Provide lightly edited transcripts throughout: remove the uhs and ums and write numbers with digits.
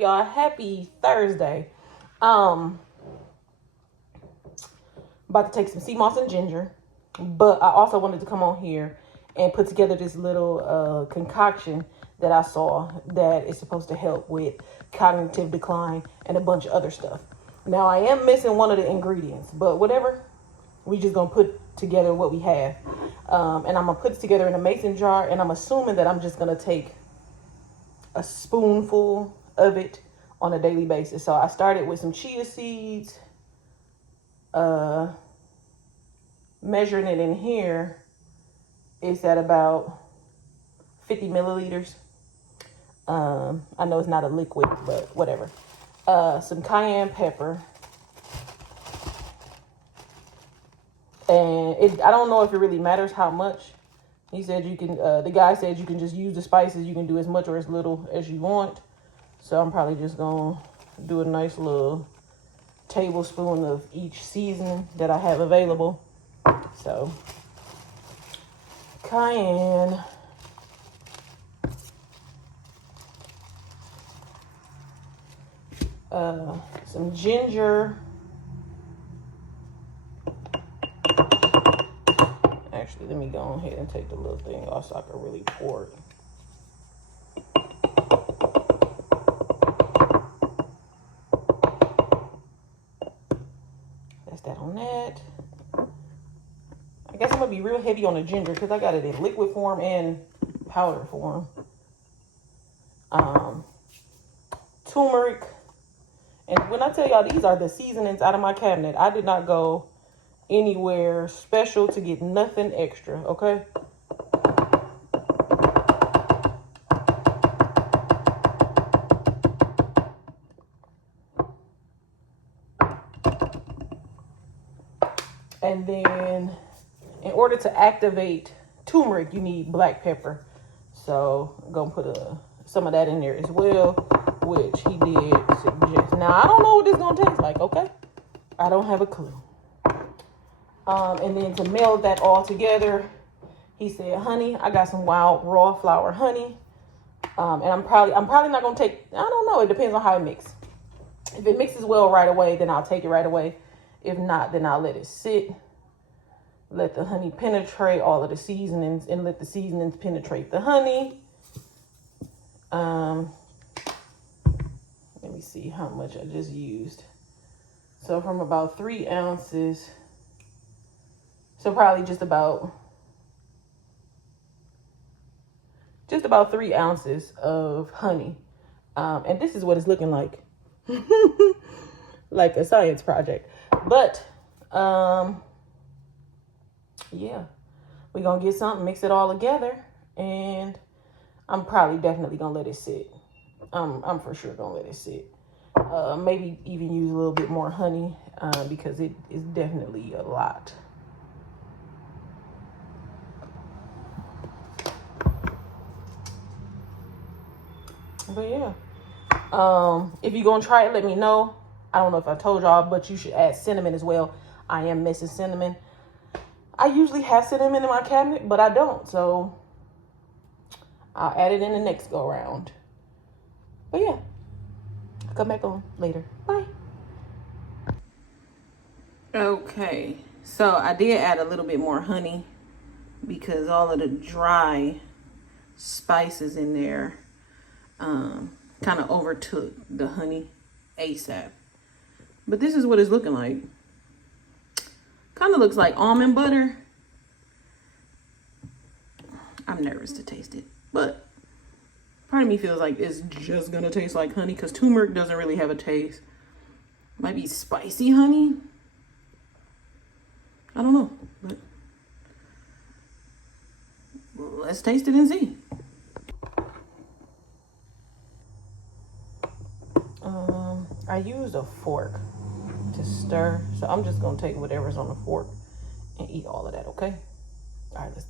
y'all? Happy Thursday. About to take some sea moss and ginger, but I also wanted to come on here and put together this little concoction that I saw that is supposed to help with cognitive decline and a bunch of other stuff. Now I am missing one of the ingredients, but whatever. We just gonna put together what we have, and I'm gonna put it together in a mason jar, and I'm assuming that I'm just gonna take a spoonful of it on a daily basis. So I started with some chia seeds, measuring it in here, it's at about 50 milliliters. I know it's not a liquid, but whatever. Some cayenne pepper. And I don't know if it really matters how much. He said you can, the guy said you can just use the spices. You can do as much or as little as you want. So I'm probably just going to do a nice little tablespoon of each seasoning that I have available. So cayenne. Some ginger. Actually, let me go ahead and take the little thing off so I can really pour it. That's that on that. I guess I'm going to be real heavy on the ginger because I got it in liquid form and powder form. Turmeric. And when I tell y'all these are the seasonings out of my cabinet, I did not go anywhere special to get nothing extra, okay? And then in order to activate turmeric, you need black pepper. So I'm gonna put some of that in there as well, which he did suggest. Now I don't know what this is gonna taste like, okay? I don't have a clue. And then to meld that all together, he said, honey, I got some wild raw flower honey. And I'm probably not gonna take, I don't know, it depends on how it mixes. If it mixes well right away, then I'll take it right away. If not, then I'll let it sit. Let the honey penetrate all of the seasonings and let the seasonings penetrate the honey. Let me see how much I just used. So from about 3 ounces, so probably just about 3 ounces of honey. And this is what it's looking like. Like a science project. But, yeah, we're going to get something, mix it all together, and I'm probably definitely going to let it sit. I'm for sure going to let it sit. Maybe even use a little bit more honey, because it is definitely a lot. But yeah, if you're going to try it, let me know. I don't know if I told y'all, but you should add cinnamon as well. I am missing cinnamon. I usually have cinnamon in my cabinet, but I don't. So I'll add it in the next go around. But yeah, I'll come back on later. Bye. Okay, so I did add a little bit more honey because all of the dry spices in there kind of overtook the honey ASAP. But this is what it's looking like. Kind of looks like almond butter. I'm nervous to taste it, but part of me feels like it's just gonna taste like honey because turmeric doesn't really have a taste. Might be spicy honey. I don't know, but let's taste it and see. I used a fork to stir, so I'm just gonna take whatever's on the fork and eat all of that, okay? All right, let's.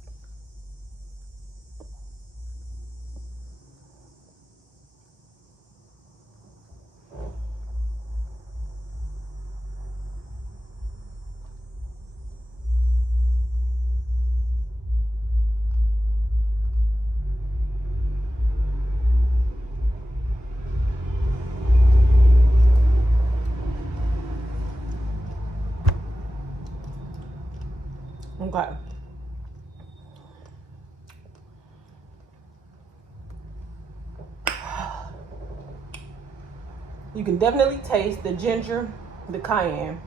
Okay. You can definitely taste the ginger, the cayenne.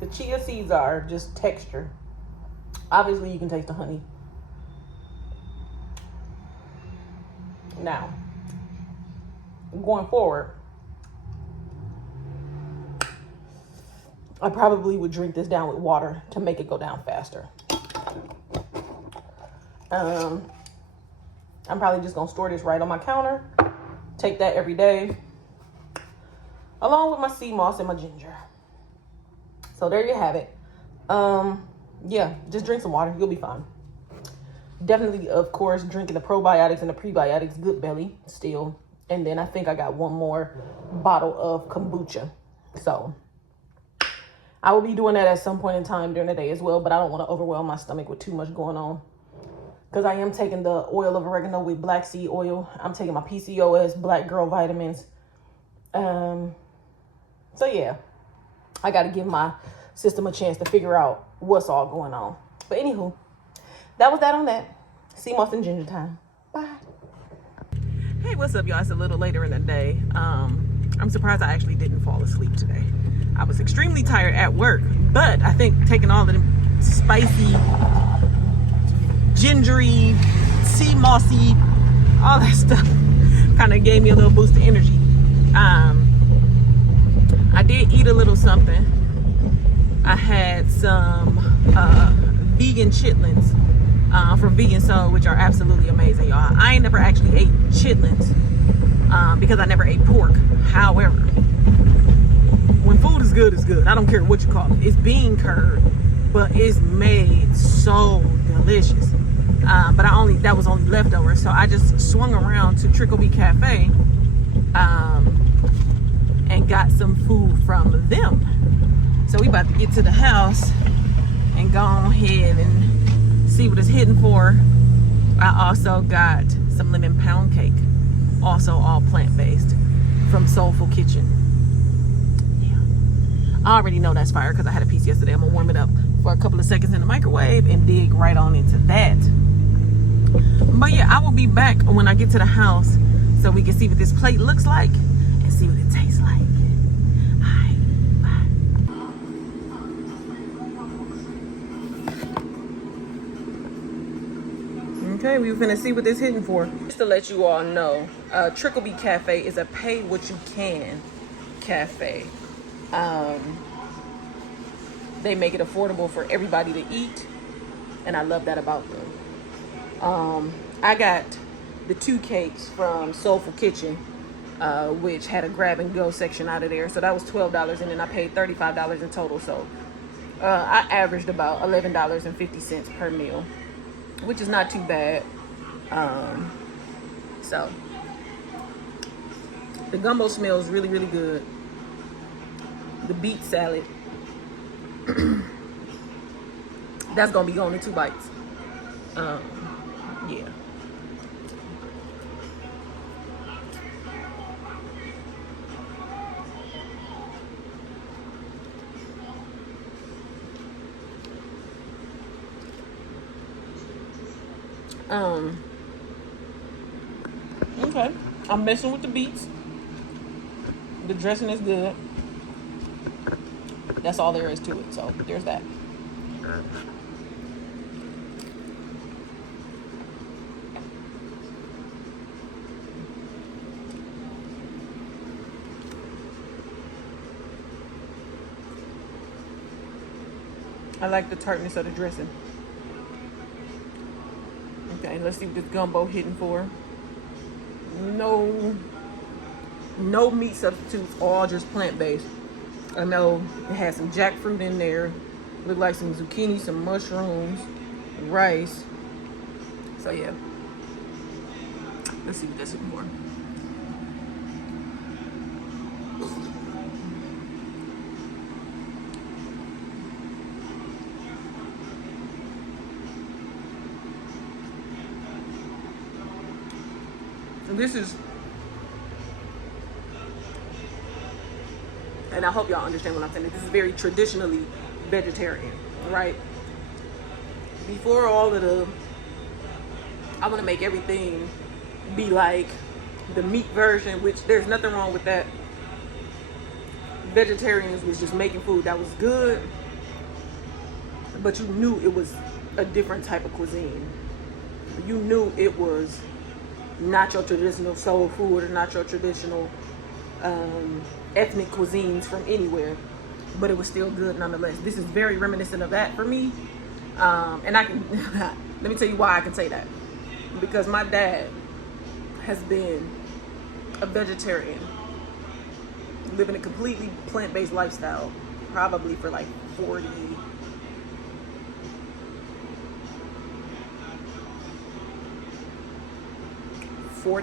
The chia seeds are just texture. Obviously, you can taste the honey. Now, going forward, I probably would drink this down with water to make it go down faster. I'm probably just gonna store this right on my counter. Take that every day, along with my sea moss and my ginger. So there you have it. Yeah, just drink some water. You'll be fine. Definitely, of course, drinking the probiotics and the prebiotics, Good Belly still. And then I think I got one more bottle of kombucha. So I will be doing that at some point in time during the day as well, but I don't want to overwhelm my stomach with too much going on. Because I am taking the oil of oregano with black seed oil. I'm taking my PCOS, black girl vitamins. So yeah, I got to give my system a chance to figure out what's all going on. But anywho, that was that on that. Sea moss and ginger time. Bye. Hey, what's up, y'all? It's a little later in the day. I'm surprised I actually didn't fall asleep today. I was extremely tired at work, but I think taking all of the spicy, gingery, sea mossy, all that stuff kind of gave me a little boost of energy. I did eat a little something. I had some vegan chitlins from Vegan Soul, which are absolutely amazing, y'all. I ain't never actually ate chitlins because I never ate pork. However, when food is good, it's good. I don't care what you call it. It's bean curd, but it's made so delicious. But that was only leftovers, so I just swung around to Tricklebee Cafe and got some food from them. So we about to get to the house and go ahead and see what it's hitting for. I also got some lemon pound cake, also all plant-based, from Soulful Kitchen. Yeah, I already know that's fire because I had a piece yesterday. I'm gonna warm it up for a couple of seconds in the microwave and dig right on into that. But yeah, I will be back when I get to the house so we can see what this plate looks like and see what it tastes like. Okay, we finna see what this hitting for. Just to let you all know, Tricklebee Cafe is a pay what you can cafe. They make it affordable for everybody to eat, and I love that about them. I got the 2 cakes from Soulful Kitchen, which had a grab and go section out of there. So that was $12, and then I paid $35 in total. So I averaged about $11.50 per meal, which is not too bad. So the gumbo smells really, really good. The beet salad, that's gonna be going in 2 bites. Yeah. Okay, I'm messing with the beets. The dressing is good. That's all there is to it, so there's that. I like the tartness of the dressing. Okay, let's see what this gumbo hitting for. No meat substitutes, all just plant-based. I know it has some jackfruit in there. Look like some zucchini, some mushrooms, rice. So yeah. Let's see what this is for. This is, and I hope y'all understand what I'm saying. This is very traditionally vegetarian, right? before all of the, I want to make everything be like the meat version, which there's nothing wrong with that. Vegetarians was just making food that was good, but you knew it was a different type of cuisine. You knew it was not your traditional soul food or not your traditional ethnic cuisines from anywhere, but it was still good nonetheless. This is very reminiscent of that for me. And I can, let me tell you why I can say that. Because my dad has been a vegetarian, living a completely plant-based lifestyle, probably for like 40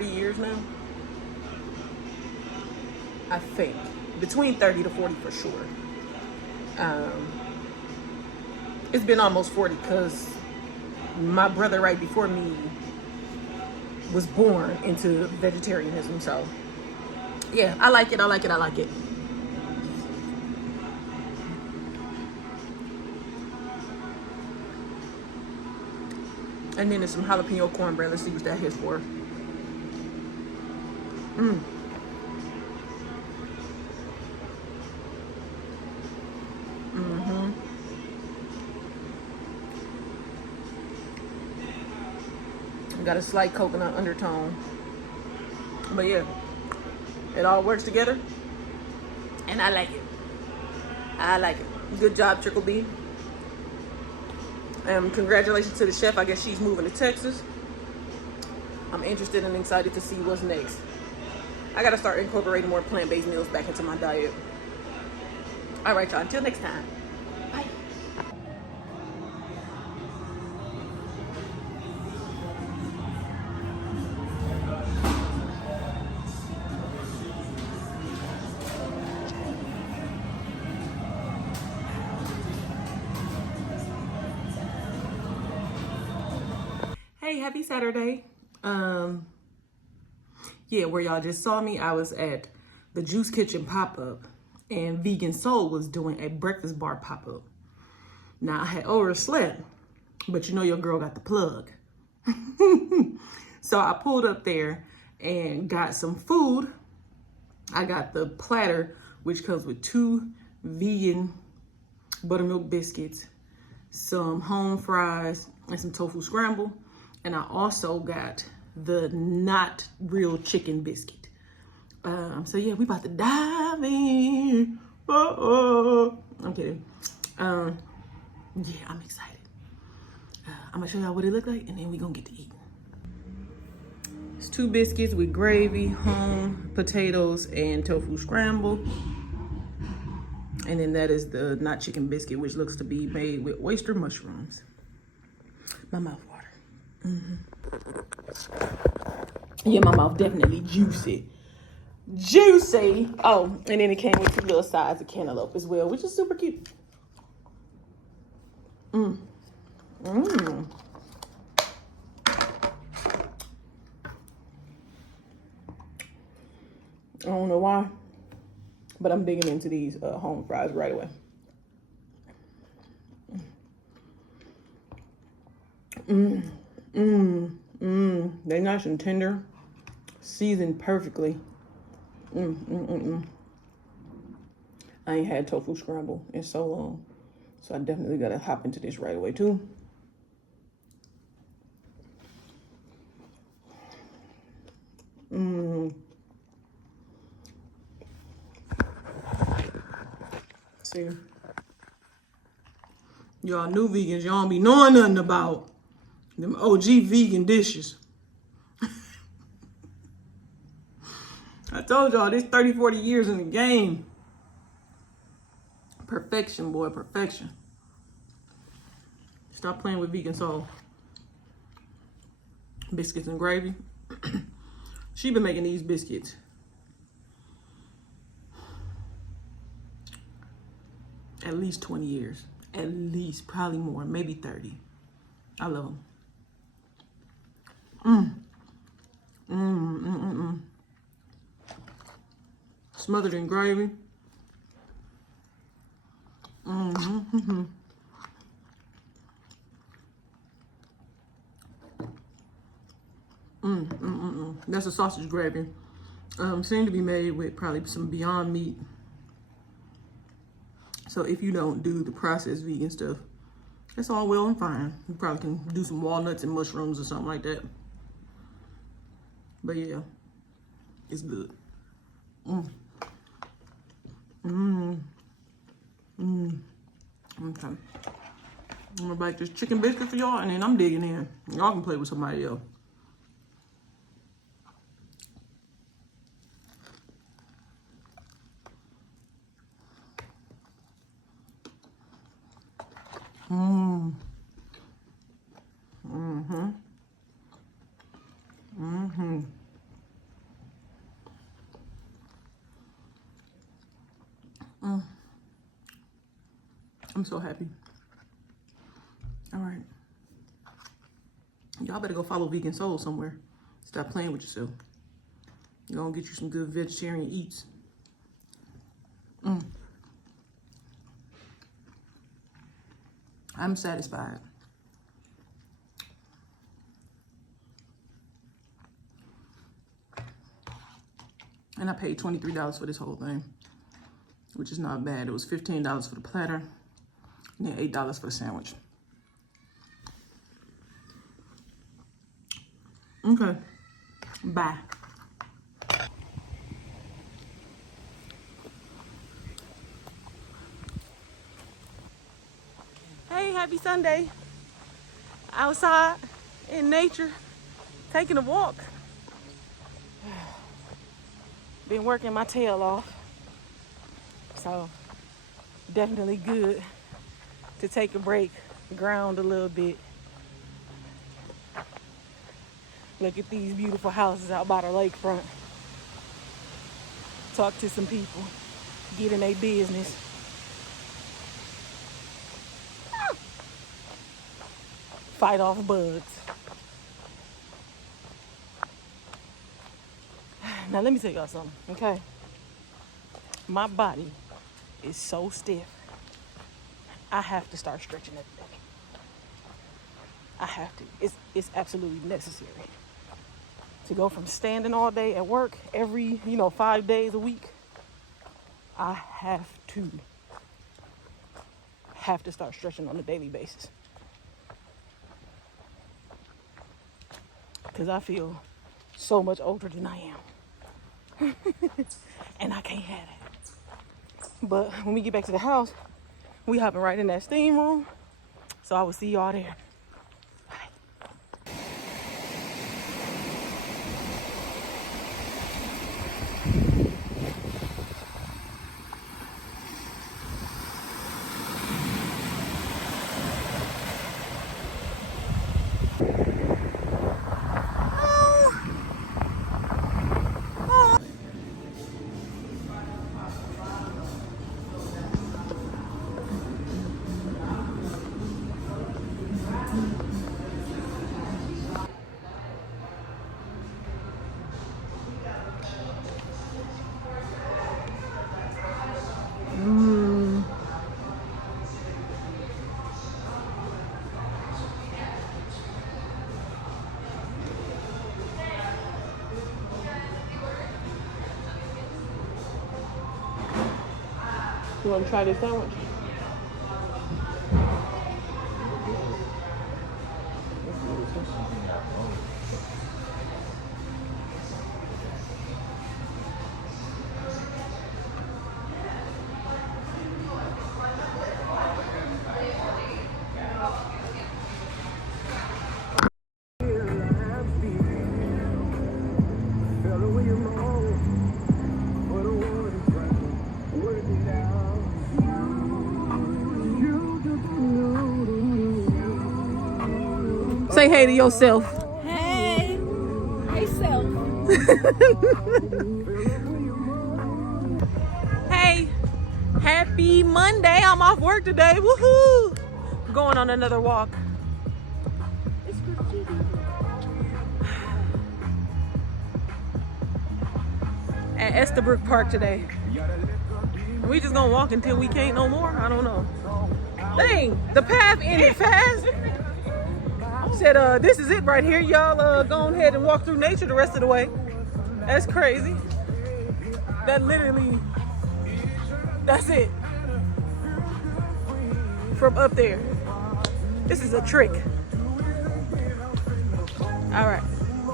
years now. I think between 30 to 40 for sure. It's been almost 40 because my brother right before me was born into vegetarianism. So yeah, I like it. I like it. I like it. And then there's some jalapeno cornbread. Let's see what that is for. Got a slight coconut undertone. But yeah, it all works together. And I like it. I like it. Good job, Trickle B. Congratulations to the chef. I guess she's moving to Texas. I'm interested and excited to see what's next. I gotta start incorporating more plant-based meals back into my diet. All right, y'all. Until next time. Bye. Hey, happy Saturday. Yeah, where y'all just saw me, I was at the Juice Kitchen pop-up, and Vegan Soul was doing a breakfast bar pop-up. Now, I had overslept, but you know your girl got the plug. So I pulled up there and got some food. I got the platter, which comes with 2 vegan buttermilk biscuits, some home fries, and some tofu scramble. And I also got the not real chicken biscuit. So yeah, we about to dive in. I'm kidding. Yeah, I'm excited. I'm gonna show y'all what it look like, and then we gonna get to eating. It's 2 biscuits with gravy, home, potatoes, and tofu scramble. And then that is the not chicken biscuit, which looks to be made with oyster mushrooms. My mouth water. Yeah, my mouth definitely juicy. Juicy. Oh, and then it came with 2 little sides of cantaloupe as well, which is super cute. I don't know why, but I'm digging into these home fries right away. They're nice and tender, seasoned perfectly. I ain't had tofu scramble in so long, so I definitely gotta hop into this right away too. See, y'all new vegans, y'all don't be knowing nothing about them OG vegan dishes. I told y'all, this 30, 40 years in the game. Perfection, boy, perfection. Stop playing with Vegan Soul. Biscuits and gravy. She been making these biscuits at least 20 years. At least, probably more, maybe 30. I love them. Smothered in gravy. That's a sausage gravy. Seemed to be made with probably some Beyond Meat. So if you don't do the processed vegan stuff, that's all well and fine. You probably can do some walnuts and mushrooms or something like that. But yeah, it's good. Okay. I'm gonna bake this chicken biscuit for y'all, and then I'm digging in. Y'all can play with somebody else. I'm so happy. All right. Y'all better go follow Vegan Soul somewhere. Stop playing with yourself. You're gonna get you some good vegetarian eats. I'm satisfied. And I paid $23 for this whole thing, which is not bad. It was $15 for the platter, and then $8 for the sandwich. Okay, bye. Hey, happy Sunday. Outside in nature, taking a walk. Been working my tail off, so definitely good to take a break, ground a little bit. Look at these beautiful houses out by the lakefront. Talk to some people, get in their business. Fight off bugs. Now let me tell y'all something, okay? My body is so stiff. I have to start stretching every day. I have to. It's absolutely necessary. To go from standing all day at work every, 5 days a week, I have to start stretching on a daily basis. Because I feel so much older than I am. And I can't have that. But when we get back to the house, we hopping right in that steam room. So I will see y'all there. You want to try this sandwich? Say hey to yourself. Hey. Hey, self. Hey, happy Monday. I'm off work today. Woohoo! Going on another walk. At Estabrook Park today. We just gonna walk until we can't no more? I don't know. Dang, the path ended fast. Said, this is it right here. Y'all go ahead and walk through nature the rest of the way. That's crazy. That literally, that's it. From up there. This is a trick. All right.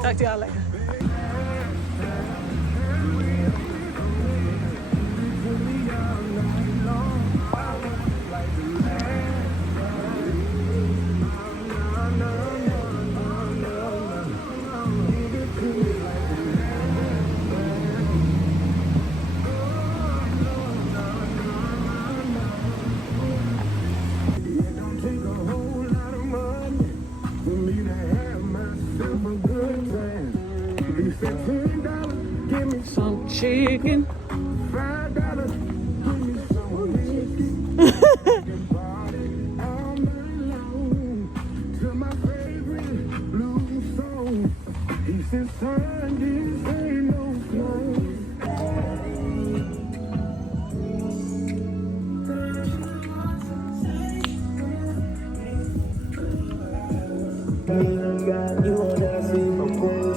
Talk to y'all later. Some chicken.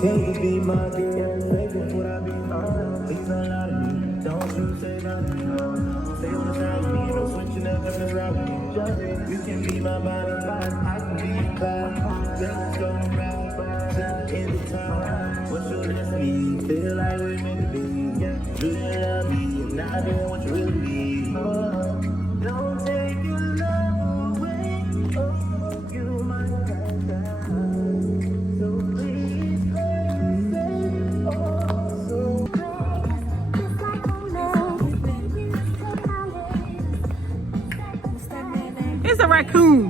Can you be my girl? Would I be fine? Please don't lie to me. Don't you say nothing, no. Stay on the side of me. No switching up if it's right with me. Just you can be my body, I can be your cloud. Let's go right back in the time. What's your destiny? Feel like we're meant to be. Do you love me? Not doing what you really need. Don't take your love away. Oh, you might have died. So please stay also. It's a raccoon.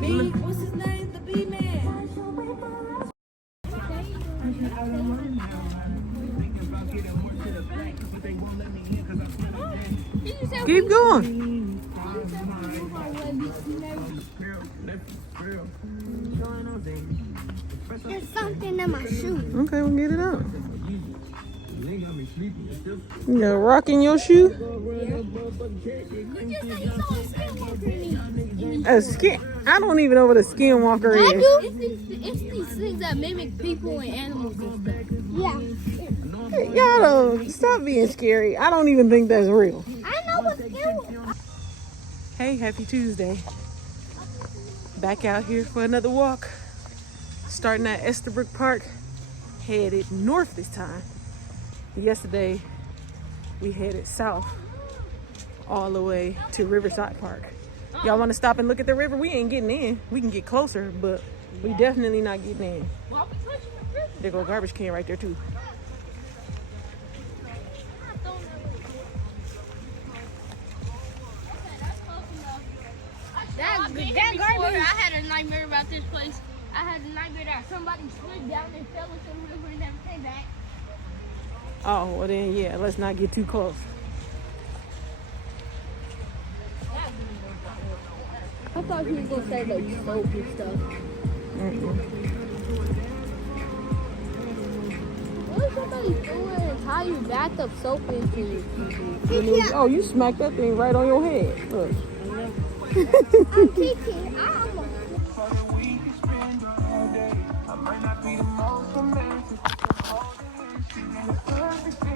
B, what's his name? The B man. Keep going. There's something in my shoe. Okay, we'll get it out. You rocking your shoe? A skin? I don't even know what a skinwalker I is. do. It's these things that mimic people and animals and stuff. Yeah. Y'all don't stop being scary. I don't even think that's real. I know what's scary. Hey, happy Tuesday. Back out here for another walk. Starting at Estabrook Park, headed north this time. Yesterday, we headed south all the way to Riverside Park. Y'all want to stop and look at the river? We ain't getting in. We can get closer, but we definitely not getting in. There go a garbage can right there too. That garbage. I had a nightmare about this place. I had a nightmare that somebody slid down and fell into the river and never came back. Oh, well then, yeah, let's not get too close. I thought he was gonna say like soap and stuff. What if somebody threw it and tie your bathtub soap into it? Oh, you smacked that thing right on your head. Look. I'm kicking.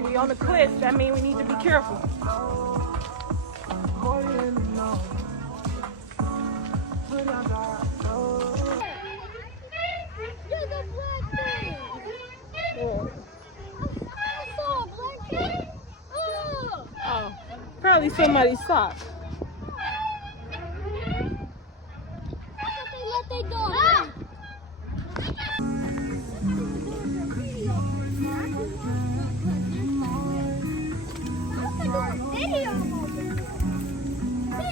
We on the cliff. That means we need to be careful. There's a black thing. I saw a black thing. Oh, probably somebody's sock. I thought they let their dog.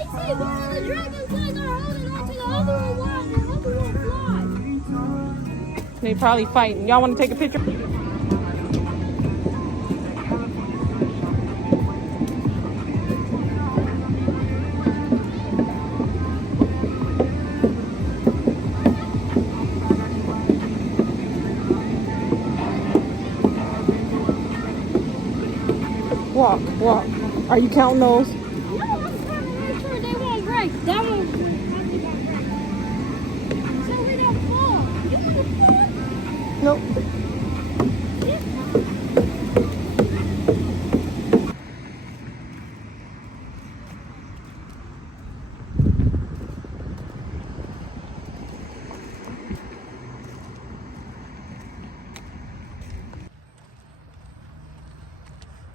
See, one of the dragonflies are holding on to the other one. The other one flies. They probably fighting. Y'all want to take a picture? Walk, walk. Are you counting those? No, I'm trying to make sure they won't right. That one. So we don't fall. You want to fall? Nope.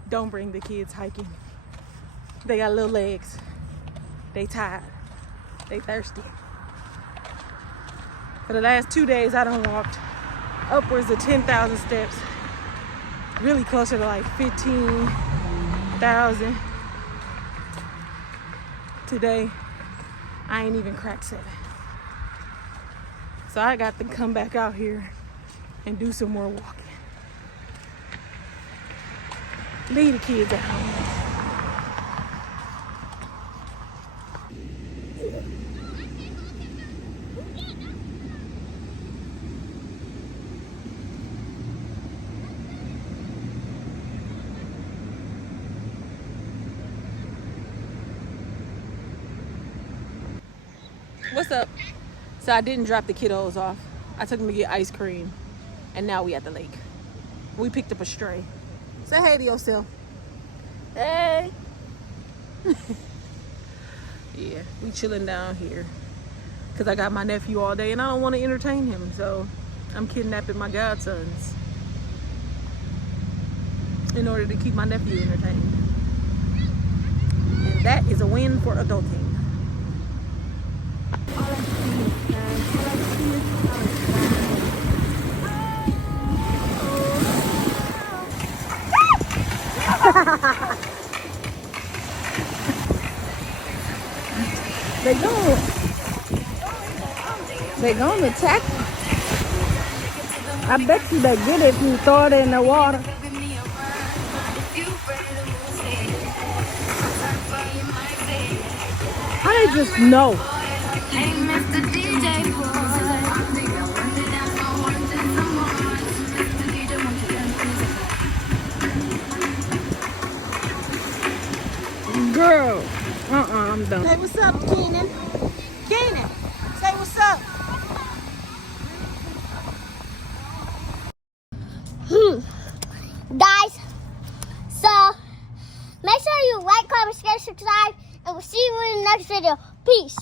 Don't bring the kids hiking. They got little legs. They tired. They thirsty. For the last 2 days, I done walked upwards of 10,000 steps. Really closer to like 15,000. Today, I ain't even cracked 7. So I got to come back out here and do some more walking. Leave the kids at home. What's up? So I didn't drop the kiddos off. I took them to get ice cream. And now we at the lake. We picked up a stray. Say hey to yourself. Hey. Yeah, we chilling down here. Because I got my nephew all day and I don't want to entertain him. So I'm kidnapping my godsons in order to keep my nephew entertained. And that is a win for adulting. They gonna attack you. I bet you they get it if you throw it in the water. I just know. Girl, I'm done. Say what's up, Keenan. Keenan, say what's up. Guys, so make sure you like, comment, share, subscribe, and we'll see you in the next video. Peace.